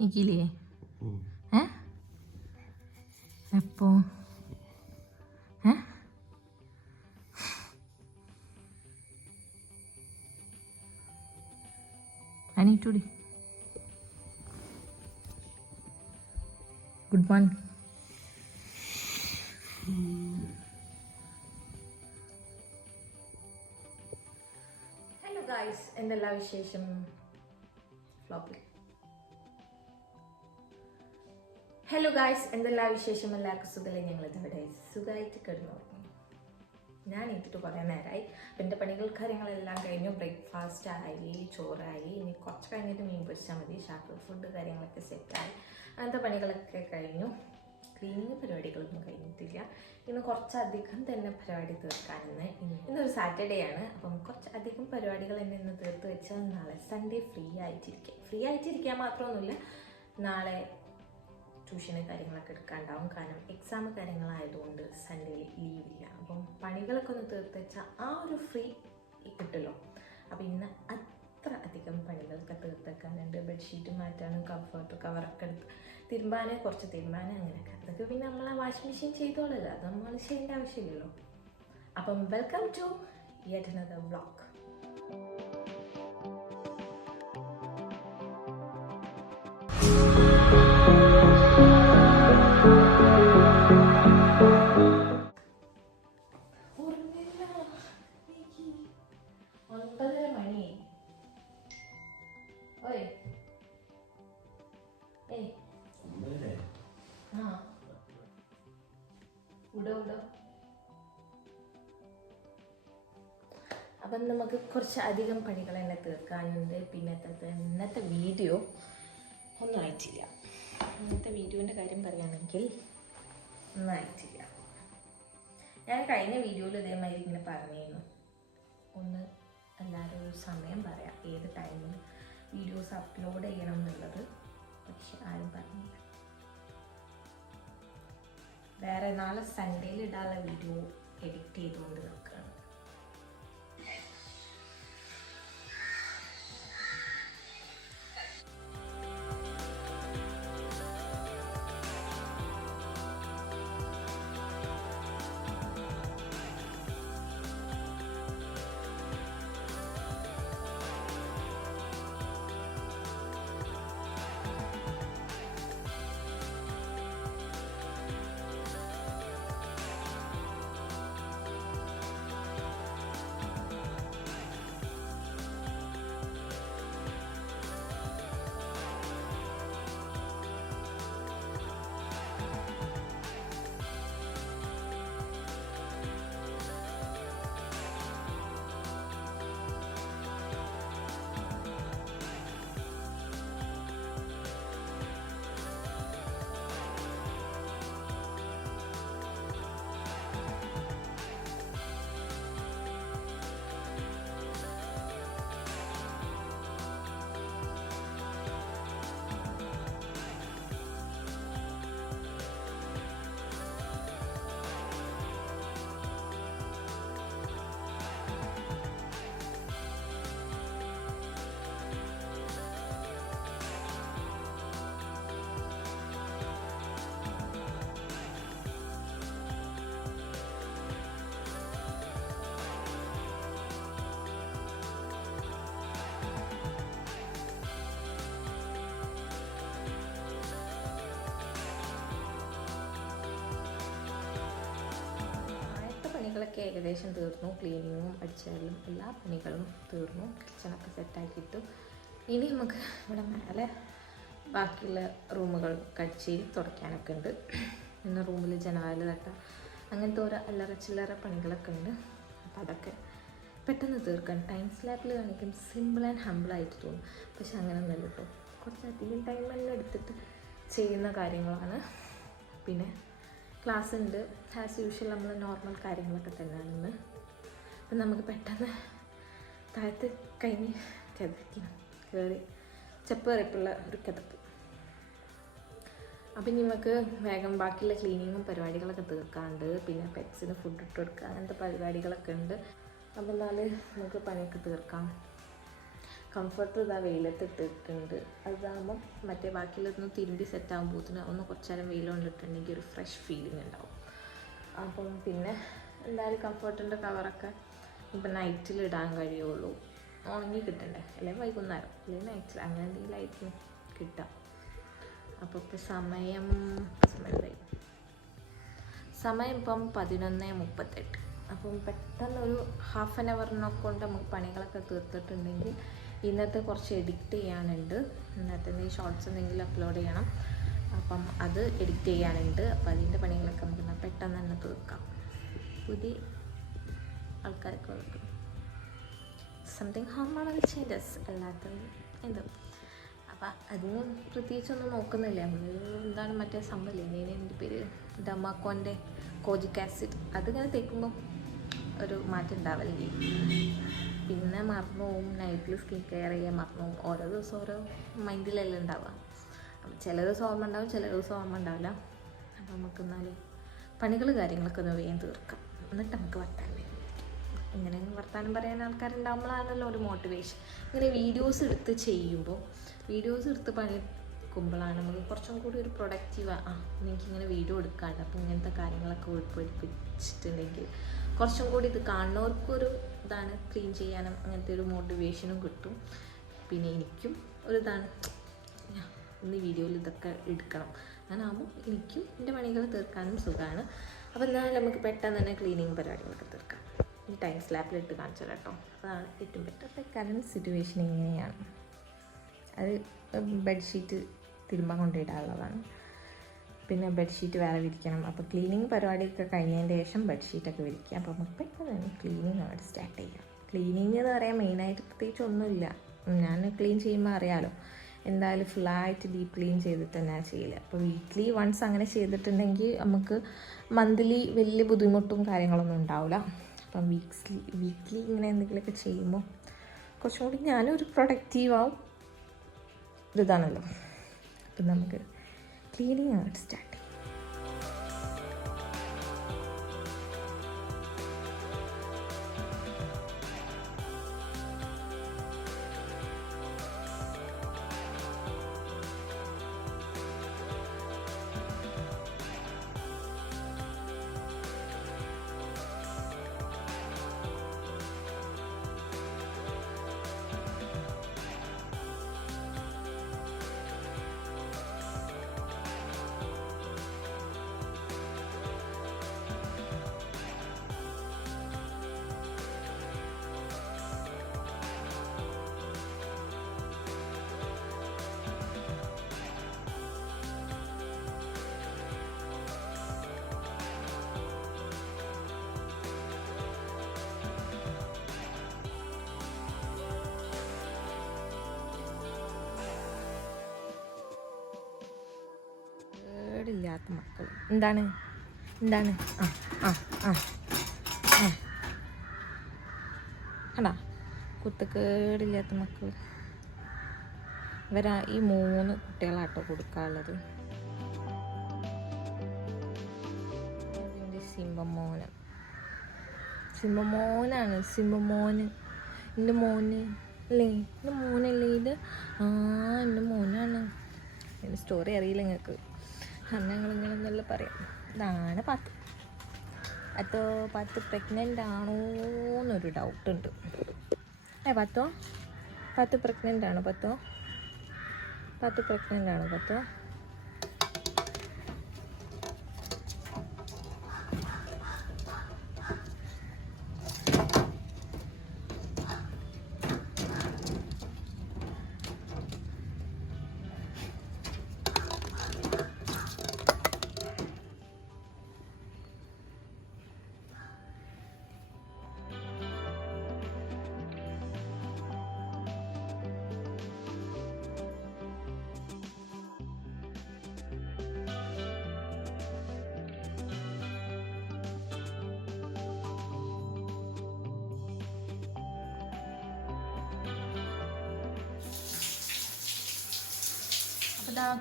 നിക്കില്ലേ? എപ്പോ? അനീറ്റുടി good morning. Hello guys, എന്തെല്ലാം വിശേഷം? ഫ്ലോപ്പിൽ. ഹലോ ഗായ്സ്, എന്തെല്ലാം വിശേഷം? എല്ലാവർക്കും സുഖമല്ലേ? ഞങ്ങളിവിടെ സുഖമായിട്ട് കിടന്നു. ഞാൻ എത്തിയിട്ട് കുറേ നേരമായി. അപ്പം എൻ്റെ പണികൾ കാര്യങ്ങളെല്ലാം കഴിഞ്ഞു. ബ്രേക്ക്ഫാസ്റ്റ് ആയി, ചോറായി. ഇനി കുറച്ച് കഴിഞ്ഞിട്ട് മീൻ പൊരിച്ചാൽ മതി. ഷാർപ്പ് ഫുഡ് കാര്യങ്ങളൊക്കെ സെറ്റായി. അങ്ങനത്തെ പണികളൊക്കെ കഴിഞ്ഞു. ക്ലീനിങ് പരിപാടികളൊന്നും കഴിഞ്ഞിട്ടില്ല. ഇന്ന് കുറച്ചധികം തന്നെ പരിപാടി തീർക്കാനെന്ന്. ഇന്നൊരു സാറ്റർഡേ ആണ്. അപ്പം കുറച്ചധികം പരിപാടികൾ എന്നെ ഇന്ന് തീർത്ത് വെച്ചാൽ നാളെ സൺഡേ ഫ്രീ ആയിട്ടിരിക്കാൻ മാത്രമൊന്നുമില്ല. നാളെ ട്യൂഷന് കാര്യങ്ങളൊക്കെ എടുക്കാണ്ടാവും. കാരണം എക്സാം കാര്യങ്ങളായതുകൊണ്ട് സൺഡേയിൽ ലീവില്ല. അപ്പം പണികളൊക്കെ ഒന്ന് തീർത്ത് വെച്ചാൽ ആ ഒരു ഫ്രീ കിട്ടുമല്ലോ. അപ്പം ഇന്ന് അത്ര അധികം പണികളൊക്കെ തീർത്തെക്കാനുണ്ട്. ബെഡ്ഷീറ്റ് മാറ്റാനും കവറൊക്കെ എടുത്ത് കുറച്ച് തിരുമ്പാൻ അങ്ങനെയൊക്കെ. അതൊക്കെ പിന്നെ നമ്മൾ ആ വാഷിംഗ് മെഷീൻ ചെയ്തോളല്ലോ, അത് നമ്മൾ ചെയ്യേണ്ട ആവശ്യമില്ലല്ലോ. അപ്പം welcome to yet another vlog. അപ്പം നമുക്ക് കുറച്ച് അധികം പണികൾ തന്നെ തീർക്കാനുണ്ട്. പിന്നെ ഇന്നത്തെ വീഡിയോ ഒന്നും ആയിട്ടില്ല. ഇന്നത്തെ വീഡിയോൻ്റെ കാര്യം പറയുകയാണെങ്കിൽ ഒന്നും ആയിട്ടില്ല. ഞാൻ കഴിഞ്ഞ വീഡിയോയിൽ ഇതേമാതിരി ഇങ്ങനെ പറഞ്ഞിരുന്നു, ഒന്ന് എല്ലാവരും ഒരു സമയം പറയാം ഏത് ടൈമിൽ വീഡിയോസ് അപ്ലോഡ് ചെയ്യണം എന്നുള്ളത്. പക്ഷെ ആരും പറഞ്ഞില്ല. വേറെ നാളെ സൺഡേയിൽ ഇടാനുള്ള വീഡിയോ എഡിറ്റ് ചെയ്തുകൊണ്ട് നിൽക്കുകയാണ്. പണികളൊക്കെ ഏകദേശം തീർന്നു. ക്ലീനിങ്ങും അടിച്ചാലും എല്ലാ പണികളും തീർന്നു. കിച്ചണൊക്കെ സെറ്റാക്കിയിട്ടു. ഇനി നമുക്ക് ഇവിടെ മേലെ ബാക്കിയുള്ള റൂമുകൾ കടിച്ചിൽ തുടയ്ക്കാനൊക്കെ ഉണ്ട്. പിന്നെ റൂമിൽ ജനാല തട്ട അങ്ങനത്തെ ഓരോ അല്ലറ ചില്ലറ പണികളൊക്കെ ഉണ്ട്. അപ്പോൾ അതൊക്കെ പെട്ടെന്ന് തീർക്കാൻ ടൈം സ്ലാപ്പിൽ കാണിക്കും സിമ്പിൾ ആൻഡ് ഹമ്പിളായിട്ട് തോന്നും. പക്ഷെ അങ്ങനെ ഒന്നല്ല കേട്ടോ, കുറച്ചധികം ടൈം തന്നെ എടുത്തിട്ട് ചെയ്യുന്ന കാര്യങ്ങളാണ്. പിന്നെ ക്ലാസ് ഉണ്ട്. ആസ് യൂഷ്വൽ നമ്മൾ നോർമൽ കാര്യങ്ങളൊക്കെ തന്നെയാണ്. അപ്പം നമുക്ക് പെട്ടെന്ന് താഴത്ത് കഴിഞ്ഞ് കിതക്കണം, കയറി ചെപ്പ് കയറിയിട്ടുള്ള ഒരു കിതപ്പ്. അപ്പം നമുക്ക് വേഗം ബാക്കിയുള്ള ക്ലീനിങ്ങും പരിപാടികളൊക്കെ തീർക്കാണ്ട്, പിന്നെ പെറ്റ്സിന് ഫുഡ് ഇട്ട് കൊടുക്കുക, അങ്ങനത്തെ പരിപാടികളൊക്കെ ഉണ്ട്. അപ്പം എന്നാൽ നമുക്ക് പണിയൊക്കെ തീർക്കാം. കംഫർട്ടർ ഇതാ വെയിലത്തിട്ടിട്ടുണ്ട്. അതാകുമ്പം മറ്റേ ബാക്കിയുള്ളതൊന്ന് തിരുമ്പി സെറ്റാകുമ്പോഴത്തേന് ഒന്ന് കുറച്ച് നേരം വെയിൽ കൊണ്ടിട്ടുണ്ടെങ്കിൽ ഒരു ഫ്രഷ് ഫീലിംഗ് ഉണ്ടാവും. അപ്പം പിന്നെ എന്തായാലും കംഫർട്ടിൻ്റെ കവറൊക്കെ ഇപ്പം നൈറ്റിൽ ഇടാൻ കഴിയുള്ളൂ, ഉണങ്ങി കിട്ടണ്ടേ, അല്ലെങ്കിൽ വൈകുന്നേരം അല്ലെങ്കിൽ നൈറ്റിൽ അങ്ങനെ എന്തെങ്കിലും ആയിരിക്കും കിട്ടുക. അപ്പോൾ ഇപ്പോൾ സമയം ഇപ്പം 11:38. അപ്പം പെട്ടെന്നൊരു ഹാഫ് ആൻ അവറിനൊക്കെ കൊണ്ട് നമുക്ക് പണികളൊക്കെ തീർത്തിട്ടുണ്ടെങ്കിൽ ഇന്നത്തെ കുറച്ച് എഡിറ്റ് ചെയ്യാനുണ്ട്. ഇന്നത്തെ എന്തെങ്കിലും ഷോർട്സ് എന്തെങ്കിലും അപ്ലോഡ് ചെയ്യണം, അപ്പം അത് എഡിറ്റ് ചെയ്യാനുണ്ട്. അപ്പോൾ അതിൻ്റെ പണികളൊക്കെ നമുക്ക് പെട്ടെന്ന് തന്നെ തീർക്കാം. പുതിയ ആൾക്കാരൊക്കെ വരും, സംതിങ് ഹോർമോണൽ ചേഞ്ചസ് അല്ലാത്ത എന്തോ. അപ്പം അതൊന്നും പ്രത്യേകിച്ചൊന്നും നോക്കുന്നില്ല. എന്താണ് മറ്റേ സംഭവമില്ലേ, ഇനി എൻ്റെ പേര് ഡമാക്കോൻ്റെ കോജിക് ആസിഡ്, അതിങ്ങനെ തേക്കുമ്പോൾ ഒരു മാറ്റം ഉണ്ടാവില്ലേ. പിന്നെ മറന്നു പോവും, നൈറ്റിൽ സ്കിൻ കെയർ ചെയ്യാൻ മറന്നു പോവും. ഓരോ ദിവസം ഓരോ മൈൻഡിലെല്ലാം ഉണ്ടാവുക. അപ്പം ചില ദിവസം ഓർമ്മ ഉണ്ടാവും, ചില ദിവസം ഓർമ്മ ഉണ്ടാവില്ല. അപ്പം നമുക്ക് എന്നാലും പണികൾ കാര്യങ്ങളൊക്കെ ഒന്ന് വേഗം തീർക്കാം, എന്നിട്ട് നമുക്ക് വർത്താനം വരും. ഇങ്ങനെ വർത്താനം പറയാൻ ആൾക്കാരുണ്ടാകുമ്പോഴാണല്ലോ ഒരു മോട്ടിവേഷൻ. ഇങ്ങനെ വീഡിയോസ് എടുത്ത് ചെയ്യുമ്പോൾ, വീഡിയോസ് എടുത്ത് പണിക്കുമ്പോഴാണ് നമുക്ക് കുറച്ചും കൂടി ഒരു പ്രൊഡക്റ്റീവ്. എനിക്കിങ്ങനെ വീഡിയോ എടുക്കാണ്ട്, അപ്പോൾ ഇങ്ങനത്തെ കാര്യങ്ങളൊക്കെ ഉൾപ്പെടുപ്പിച്ചിട്ടുണ്ടെങ്കിൽ കുറച്ചും കൂടി ഇത് കാണുന്നവർക്കൊരു ഇതാണ്, ക്ലീൻ ചെയ്യാനും അങ്ങനത്തെ ഒരു മോട്ടിവേഷനും കിട്ടും. പിന്നെ എനിക്കും ഒരു ഇതാണ്, ഇന്ന് വീഡിയോയിൽ ഇതൊക്കെ എടുക്കണം, അങ്ങനെ ആകുമ്പോൾ എനിക്കും എൻ്റെ പണികൾ തീർക്കാനും സുഖമാണ്. അപ്പോൾ എന്നാലും നമുക്ക് പെട്ടെന്ന് തന്നെ ക്ലീനിങ് പരിപാടികളൊക്കെ തീർക്കാം. ഈ ടൈം സ്ലാപ്പിലിട്ട് കാണിച്ചു കേട്ടോ, അതാണ് ഏറ്റവും ബെറ്റർ. കറണ്ട് സിറ്റുവേഷൻ ഇങ്ങനെയാണ്. അത് ബെഡ്ഷീറ്റ് തിരുമ്പാൻ കൊണ്ടിടാനുള്ളതാണ്. പിന്നെ ബെഡ്ഷീറ്റ് വേറെ വിരിക്കണം. അപ്പോൾ ക്ലീനിങ് പരിപാടിയൊക്കെ കഴിഞ്ഞതിൻ്റെ ശേഷം ബെഡ്ഷീറ്റൊക്കെ വിരിക്കുക. അപ്പോൾ നമുക്ക് പെട്ടെന്ന് തന്നെ ക്ലീനിങ് അവിടെ സ്റ്റാർട്ട് ചെയ്യാം. ക്ലീനിങ് എന്ന് പറയാൻ മെയിനായിട്ട് പ്രത്യേകിച്ച് ഒന്നുമില്ല. ഞാൻ ക്ലീൻ ചെയ്യുമ്പോൾ അറിയാമല്ലോ, എന്തായാലും ഫുള്ളായിട്ട് ഡീപ്പ് ക്ലീൻ ചെയ്തിട്ട് തന്നെ ചെയ്യില്ല. അപ്പോൾ വീക്ക്ലി വൺസ് അങ്ങനെ ചെയ്തിട്ടുണ്ടെങ്കിൽ നമുക്ക് മന്ത്ലി വലിയ ബുദ്ധിമുട്ടും കാര്യങ്ങളൊന്നും ഉണ്ടാവില്ല. അപ്പം വീക്ക്ലി ഇങ്ങനെ എന്തെങ്കിലുമൊക്കെ ചെയ്യുമ്പോൾ കുറച്ചും കൂടി ഞാനൊരു പ്രൊഡക്റ്റീവാവും. ഇതാണല്ലോ. അപ്പം നമുക്ക് ക്ലീനിങ് ആയിട്ട് സ്റ്റാർട്ട് ചെയ്യും. ഇല്ലാത്ത മക്കൾ എന്താണ് കണ്ടാ, കുത്തക്കേടില്ലാത്ത മക്കൾ ഇവരാ. ഈ 3 കുട്ടികളാട്ടോ കൊടുക്കാനുള്ളത്. ഇതിൻ്റെ സിംബമോനാണ്. എൻ്റെ മോന് അല്ലേ, എൻ്റെ മോനല്ലേ ഇത്? എൻ്റെ മോനാണ്. എൻ്റെ സ്റ്റോറി അറിയില്ല നിങ്ങൾക്ക്, അന്ന് ഞങ്ങളിങ്ങനെ നല്ല പറയാം. ഇതാണ് പത്ത് പ്രഗ്നൻ്റ് ആണോ എന്നൊരു ഡൗട്ടുണ്ട്. പത്ത് പ്രഗ്നൻ്റ് ആണോ? പത്ത് പ്രഗ്നൻ്റ് ആണോ?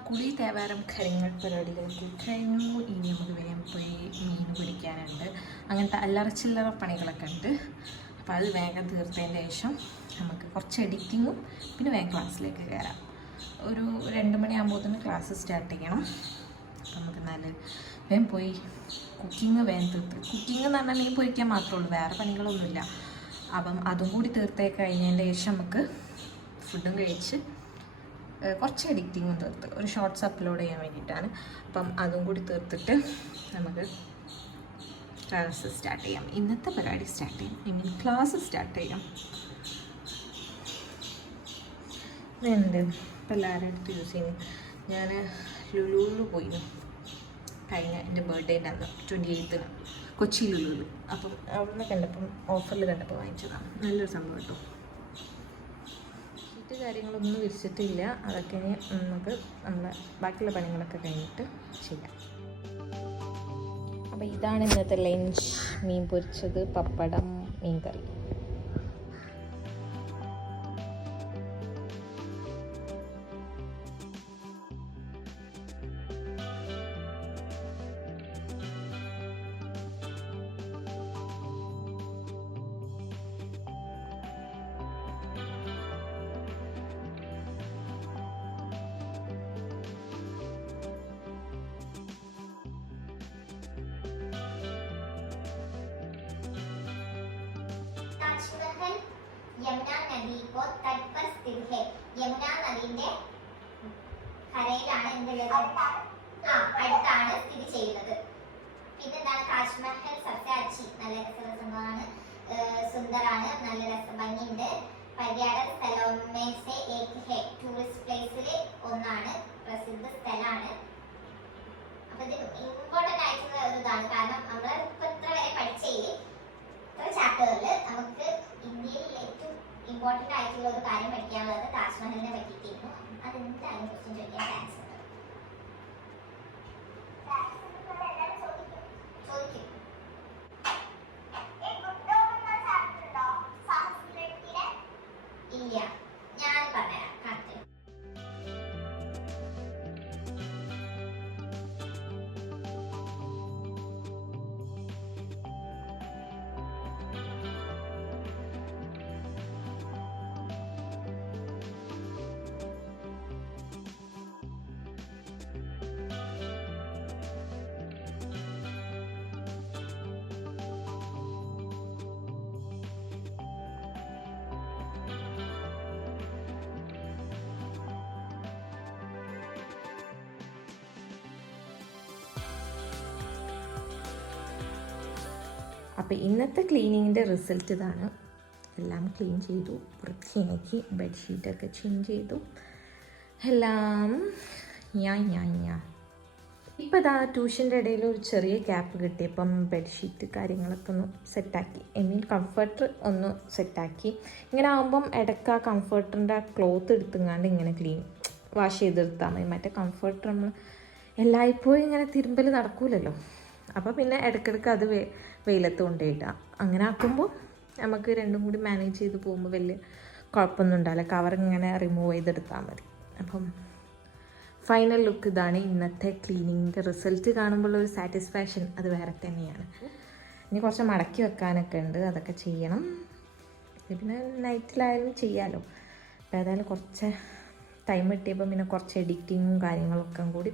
കുളി തേവാരം കാര്യങ്ങൾ പരിപാടികളൊക്കെ കഴിഞ്ഞു. ഇനി നമുക്ക് വേഗം പോയി മീൻ പിടിക്കാനുണ്ട്. അങ്ങനത്തെ അല്ലറ ചില്ലറ പണികളൊക്കെ ഉണ്ട്. അപ്പോൾ അത് വേഗം തീർത്തതിന് ശേഷം നമുക്ക് കുറച്ച് എഡിറ്റിങ്ങും പിന്നെ വേഗം ക്ലാസ്സിലേക്ക് കയറാം. ഒരു 2 മണിയാകുമ്പോഴത്തേന് ക്ലാസ് സ്റ്റാർട്ട് ചെയ്യണം. അപ്പം നമുക്ക് വേഗം പോയി കുക്കിംഗ് വേഗം തീർത്ത്, കുക്കിംഗ് എന്ന് പറഞ്ഞാൽ മീൻ പൊരിക്കാൻ മാത്രമേ ഉള്ളൂ, വേറെ പണികളൊന്നുമില്ല. അപ്പം അതും കൂടി തീർത്തേ കഴിഞ്ഞതിൻ്റെ ശേഷം നമുക്ക് ഫുഡും കഴിച്ച് കുറച്ച് എഡിറ്റിങ്ങും തീർത്ത് ഒരു ഷോർട്സ് അപ്ലോഡ് ചെയ്യാൻ വേണ്ടിയിട്ടാണ്. അപ്പം അതും കൂടി തീർത്തിട്ട് നമുക്ക് ക്ലാസ് സ്റ്റാർട്ട് ചെയ്യാം. ഇന്നത്തെ പരിപാടി സ്റ്റാർട്ട് ചെയ്യാം, ഐ മീൻ ക്ലാസ് സ്റ്റാർട്ട് ചെയ്യാം. ഇതുണ്ട് ഇപ്പം എല്ലാവരും അടുത്ത് യൂസ് ചെയ്യുന്നു. ഞാൻ ലുലുവിൽ പോയിരുന്നു കഴിഞ്ഞ എൻ്റെ ബർത്ത്ഡേൻ്റെ അന്ന് 28-ന് കൊച്ചി ലുലുവിൽ. അപ്പം അവിടെ നിന്ന് കണ്ടപ്പം ഓഫറിൽ കണ്ടപ്പോൾ വാങ്ങിച്ചതാണ്. നല്ലൊരു സംഭവം കേട്ടോ. ഷീറ്റ് കാര്യങ്ങളൊന്നും വിരിച്ചിട്ടില്ല, അതൊക്കെ നമുക്ക് നമ്മളെ ബാക്കിയുള്ള പണികളൊക്കെ കഴിഞ്ഞിട്ട് ചെയ്യാം. അപ്പോൾ ഇതാണ് ഇന്നത്തെ ലഞ്ച്. മീൻ പൊരിച്ചത്, പപ്പടം, മീൻ കറി. ताजमहल यमुना नदी को तट पर स्थित है. यमुना നദിന്റെ കരയിലാണ് എന്തുള്ളത്? അടുത്താണ് സ്ഥിതി ചെയ്യുന്നത്. പിന്നെന്താണ്? താജ്മഹൽ सबसे अच्छी, നല്ല രസമാണ്, സുന്ദറാണ്, നല്ല ഭംഗിയുണ്ട്. പര്യടന സ്ഥലമേ സെ ഏക് ഹെ, ടൂറിസ്റ്റ് പ്ലേസിൽ ഒന്നാണ്, പ്രസിദ്ധ സ്ഥലമാണ്. അപ്പൊ ഇത് ഇമ്പോർട്ടന്റ് ആയിട്ടുള്ള ഒരു ഇതാണ്. കാരണം നമ്മൾ ഇപ്പൊ ഇത്ര വരെ പഠിച്ചതിൽ ചാപ്റ്ററിൽ നമുക്ക് ഇന്ത്യയിൽ ഏറ്റവും ഇമ്പോർട്ടന്റ് ആയിട്ടുള്ള ഒരു കാര്യം പഠിക്കാനുള്ളത് താജ്മഹലിനെ പറ്റിയിട്ടായിരുന്നു. അതെന്തായാലും ക്വസ്റ്റ്യൻ ചോദിക്കാൻ ചാൻസ് ഉണ്ട്. ചോദിക്കും. ഇല്ല, ഞാൻ പറഞ്ഞുതരാം. കറക്റ്റ്. അപ്പോൾ ഇന്നത്തെ ക്ലീനിങ്ങിൻ്റെ റിസൾട്ട് ഇതാണ്. എല്ലാം ക്ലീൻ ചെയ്തു, വൃത്തിയാക്കി, ബെഡ്ഷീറ്റൊക്കെ ചേഞ്ച് ചെയ്തു, എല്ലാം ഞാൻ ഇപ്പോൾ ഇതാ ട്യൂഷൻ്റെ ഇടയിൽ ഒരു ചെറിയ ഗ്യാപ്പ് കിട്ടിയപ്പം ബെഡ്ഷീറ്റ് കാര്യങ്ങളൊക്കെ ഒന്ന് സെറ്റാക്കി, ഐ മീൻ കംഫർട്ടർ ഒന്ന് സെറ്റാക്കി. ഇങ്ങനെ ആകുമ്പം ഇടയ്ക്ക് ആ കംഫർട്ടറിൻ്റെ ആ ക്ലോത്ത് എടുത്തുങ്ങാണ്ട് ഇങ്ങനെ വാഷ് ചെയ്തെടുത്താൽ മതി. മറ്റേ കംഫർട്ടർ നമ്മൾ എല്ലായ്പ്പോഴും ഇങ്ങനെ തിരുമ്പൽ നടക്കൂലല്ലോ. അപ്പോൾ പിന്നെ ഇടയ്ക്കിടയ്ക്ക് അത് വെയിലത്ത് കൊണ്ടുപോയിട്ടാൽ അങ്ങനെ ആക്കുമ്പോൾ നമുക്ക് രണ്ടും കൂടി മാനേജ് ചെയ്ത് പോകുമ്പോൾ വലിയ കുഴപ്പമൊന്നും ഉണ്ടാവില്ല. കവർ ഇങ്ങനെ റിമൂവ് ചെയ്തെടുത്താൽ മതി. അപ്പം ഫൈനൽ ലുക്ക് ഇതാണ്. ഇന്നത്തെ ക്ലീനിങ്ങിൻ്റെ റിസൾട്ട് കാണുമ്പോൾ ഒരു സാറ്റിസ്ഫാക്ഷൻ അത് വേറെ തന്നെയാണ്. ഇനി കുറച്ച് മടക്കി വെക്കാനൊക്കെ ഉണ്ട്, അതൊക്കെ ചെയ്യണം. പിന്നെ നൈറ്റിലായാലും ചെയ്യാമല്ലോ. അപ്പോൾ ഏതായാലും കുറച്ച് ടൈം കിട്ടിയപ്പോൾ പിന്നെ കുറച്ച് എഡിറ്റിങ്ങും കാര്യങ്ങളൊക്കെ കൂടി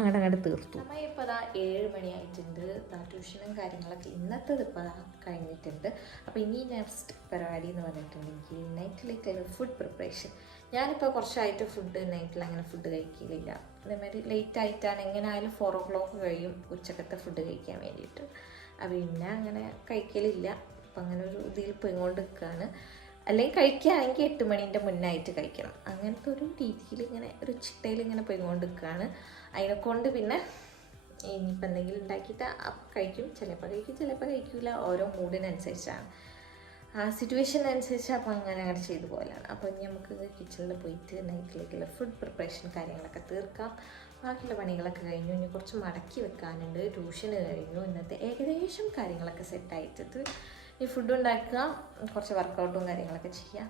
അങ്ങോട്ട് തീർത്തു. സമയം ഇപ്പോൾ അതാ 7 മണിയായിട്ടുണ്ട്. ട്യൂഷനും കാര്യങ്ങളൊക്കെ ഇന്നത്തേത് ഇപ്പോൾ കഴിഞ്ഞിട്ടുണ്ട്. അപ്പോൾ ഇനി നെക്സ്റ്റ് പരിപാടി എന്ന് പറഞ്ഞിട്ടുണ്ടെങ്കിൽ നൈറ്റിലേക്കുള്ള ഫുഡ് പ്രിപ്പറേഷൻ. ഞാനിപ്പോൾ കുറച്ചായിട്ട് നൈറ്റിൽ അങ്ങനെ ഫുഡ് കഴിക്കില്ല. അതേമാതിരി ലേറ്റ് ആയിട്ടാണ്, എങ്ങനെ ആയാലും 4 o'clock കഴിയും ഉച്ചക്കത്തെ ഫുഡ് കഴിക്കാൻ വേണ്ടിയിട്ട്. പിന്നെ അങ്ങനെ കഴിക്കലില്ല. അപ്പം അങ്ങനെ ഒരു ഇതിൽ പോയിക്കൊണ്ട് നിൽക്കുകയാണ്. അല്ലെങ്കിൽ കഴിക്കുകയാണെങ്കിൽ 8 മണീൻ്റെ മുന്നായിട്ട് കഴിക്കണം. അങ്ങനത്തെ ഒരു രീതിയിൽ ഇങ്ങനെ ഒരു ചിട്ടയിൽ ഇങ്ങനെ പോയിക്കൊണ്ട് നിൽക്കുകയാണ്. അതിനെക്കൊണ്ട് പിന്നെ ഇനിയിപ്പോൾ എന്തെങ്കിലും ഉണ്ടാക്കിയിട്ട് കഴിക്കും, ചിലപ്പോൾ കഴിക്കും, ചിലപ്പോൾ കഴിക്കില്ല. ഓരോ മൂഡിനനുസരിച്ചാണ്, ആ സിറ്റുവേഷനനുസരിച്ച്. അപ്പോൾ അങ്ങനെ ചെയ്തു പോലാണ്. അപ്പോൾ ഇനി നമുക്ക് കിച്ചണിൽ പോയിട്ട് നൈറ്റിലേക്കുള്ള ഫുഡ് പ്രിപ്പറേഷൻ കാര്യങ്ങളൊക്കെ തീർക്കാം. ബാക്കിയുള്ള പണികളൊക്കെ കഴിഞ്ഞു. ഇനി കുറച്ച് മടക്കി വെക്കാനുണ്ട്. ട്യൂഷന് കഴിഞ്ഞു. ഇന്നത്തെ ഏകദേശം കാര്യങ്ങളൊക്കെ സെറ്റായിട്ടത്. ഈ ഫുഡ് ഉണ്ടാക്കുക, കുറച്ച് വർക്കൗട്ടും കാര്യങ്ങളൊക്കെ ചെയ്യുക.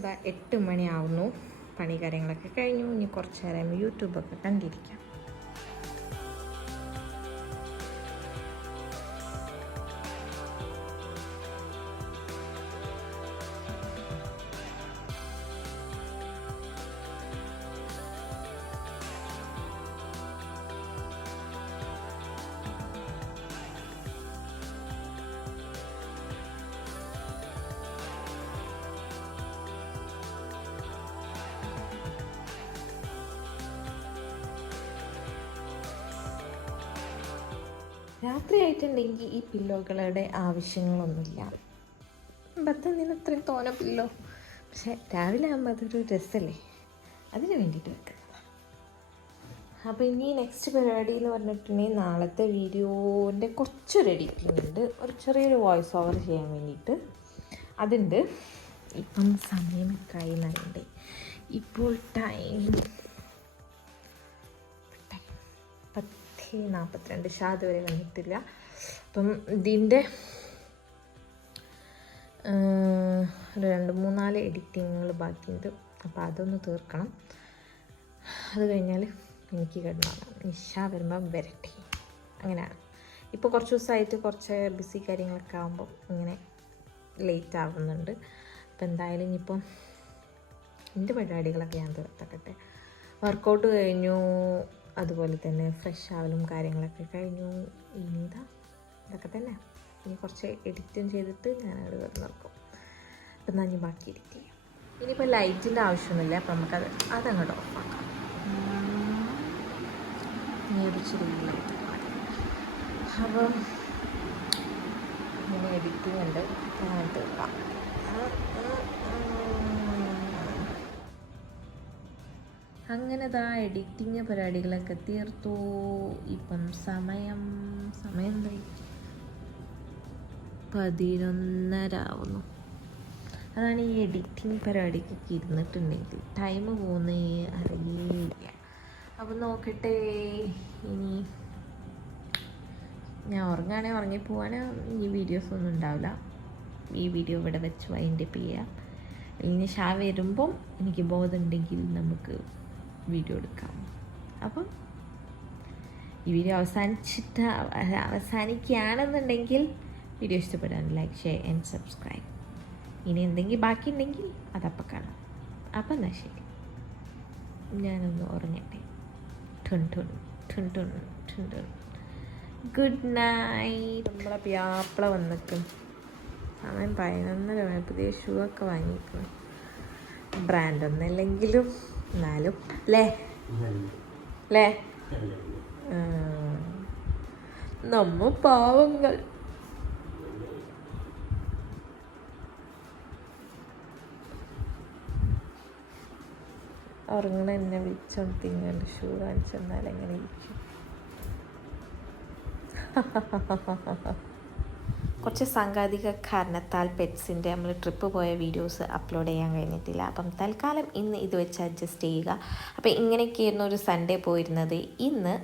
അങ്ങനെ ഇതാ 8 മണിയാവുന്നു. പണി കാര്യങ്ങളൊക്കെ കഴിഞ്ഞു. ഇനി കുറച്ച് നേരം യൂട്യൂബൊക്കെ കണ്ടിരിക്കാം. രാത്രി ആയിട്ടുണ്ടെങ്കിൽ ഈ പില്ലോകളുടെ ആവശ്യങ്ങളൊന്നുമില്ല. ഭർത്താവിന് ഇത്രയും തോനെ പില്ലോ, പക്ഷെ രാവിലെ ആകുമ്പോൾ അതൊരു രസമല്ലേ, അതിന് വേണ്ടിയിട്ട് വെക്കുന്നത്. അപ്പോൾ ഇനി നെക്സ്റ്റ് പരിപാടി എന്ന് പറഞ്ഞിട്ടുണ്ടെങ്കിൽ നാളത്തെ വീഡിയോൻ്റെ കുറച്ചൊരു എഡിറ്റിംഗ് ഉണ്ട്, ഒരു ചെറിയൊരു വോയിസ് ഓവർ ചെയ്യാൻ വേണ്ടിയിട്ട് അതുണ്ട്. ഇപ്പം സമയമൊക്കെ ആയി എന്നറിയണ്ടേ. ഇപ്പോൾ ടൈം 10:42. ഷാദ് വരെ വന്നിട്ടില്ല. അപ്പം ഇതിൻ്റെ ഒരു 2-3-4 എഡിറ്റിങ്ങുകൾ ബാക്കിയുണ്ട്. അപ്പോൾ അതൊന്ന് തീർക്കണം. അത് കഴിഞ്ഞാൽ എനിക്ക് കിടന്നാണ്. നിഷ വരുമ്പം വരട്ടെ, അങ്ങനെയാണ്. ഇപ്പോൾ കുറച്ച് ദിവസമായിട്ട് കുറച്ച് ബിസി കാര്യങ്ങളൊക്കെ ആകുമ്പോൾ ഇങ്ങനെ ലേറ്റ് ആവുന്നുണ്ട്. അപ്പോൾ എന്തായാലും ഇനിയിപ്പം എൻ്റെ പരിപാടികളൊക്കെ ഞാൻ തീർത്തക്കട്ടെ. വർക്കൗട്ട് കഴിഞ്ഞു, അതുപോലെ തന്നെ ഫ്രഷ് ആവലും കാര്യങ്ങളൊക്കെ കഴിഞ്ഞു. ഇനി ഇതൊക്കെ തന്നെ. ഇനി കുറച്ച് എഡിറ്റും ചെയ്തിട്ട് ഞാൻ അവിടെ നിർക്കും. അപ്പം എന്നാൽ ഞാൻ ബാക്കി എഡിറ്റ് ചെയ്യാം. ഇനിയിപ്പോൾ ലൈറ്റിൻ്റെ ആവശ്യമൊന്നുമില്ല, അപ്പം നമുക്കത് അതങ്ങോട്ട് ഓഫാക്കാം. ഇനി ഒരു ചെറിയ ലൈറ്റ്. അപ്പം ഇങ്ങനെ എഡിറ്റിംഗ് ഉണ്ട്, ഞാൻ തീർക്കാം. അങ്ങനെ എഡിറ്റിങ് പരിപാടികളൊക്കെ തീർത്തു. ഇപ്പം സമയം എന്തായി? 11:30 ആവുന്നു. അതാണ് ഈ എഡിറ്റിംഗ് പരിപാടിക്കൊക്കെ ഇരുന്നിട്ടുണ്ടെങ്കിൽ ടൈം പോകുന്നേ അറിയേയില്ല. അപ്പം നോക്കട്ടെ, ഇനി ഞാൻ ഉറങ്ങുകയാണെങ്കിൽ ഉറങ്ങിപ്പോവാനും ഈ വീഡിയോസൊന്നും ഉണ്ടാവില്ല. ഈ വീഡിയോ ഇവിടെ വെച്ച് വൈൻഡപ്പ് ചെയ്യാം. ഇനി ഷാ വരുമ്പം എനിക്ക് ബോധമുണ്ടെങ്കിൽ നമുക്ക് വീഡിയോ എടുക്കാം. അപ്പം ഈ വീഡിയോ അവസാനിക്കുകയാണെന്നുണ്ടെങ്കിൽ വീഡിയോ ഇഷ്ടപ്പെടാൻ ലൈക്ക്, ഷെയർ ആൻഡ് സബ്സ്ക്രൈബ്. ഇനി എന്തെങ്കിലും ബാക്കിയുണ്ടെങ്കിൽ അതപ്പം കാണാം. അപ്പം എന്നാൽ ശരി, ഞാനൊന്ന് ഉറങ്ങട്ടെ. Good night. നമ്മളെ പ്യാപ്പിള വന്നിക്കും. സമയം 11:30. പുതിയ ഷൂ ഒക്കെ വാങ്ങിക്കും. ബ്രാൻഡൊന്നല്ലെങ്കിലും എന്നാലും അല്ലേ നമ്മ പാവങ്ങൾ. ഉറങ്ങണ എന്നെ വിളിച്ചോണ്ടിങ്ങണ്ട് ഷൂ കാണിച്ചു തന്നാൽ എങ്ങനെ ഇരിക്കും? കുറച്ച് സാങ്കേതിക കാരണത്താൽ പെറ്റ്സിൻ്റെ നമ്മൾ ട്രിപ്പ് പോയ വീഡിയോസ് അപ്ലോഡ് ചെയ്യാൻ കഴിഞ്ഞിട്ടില്ല. അപ്പം തൽക്കാലം ഇന്ന് ഇത് വെച്ച് അഡ്ജസ്റ്റ് ചെയ്യുക. അപ്പം ഇങ്ങനെയൊക്കെയായിരുന്നു ഒരു സൺഡേ പോയിരുന്നത്. ഇന്ന്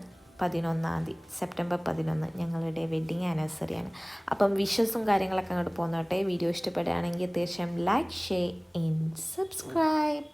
11 സെപ്റ്റംബർ 11 ഞങ്ങളുടെ വെഡ്ഡിങ് ആനിവേഴ്സറിയാണ്. അപ്പം വിഷസും കാര്യങ്ങളൊക്കെ അങ്ങോട്ട് പോന്നോട്ടെ. വീഡിയോ ഇഷ്ടപ്പെടുകയാണെങ്കിൽ തീർച്ചയായും ലൈക്ക്, ഷെയർ ആൻഡ് സബ്സ്ക്രൈബ്.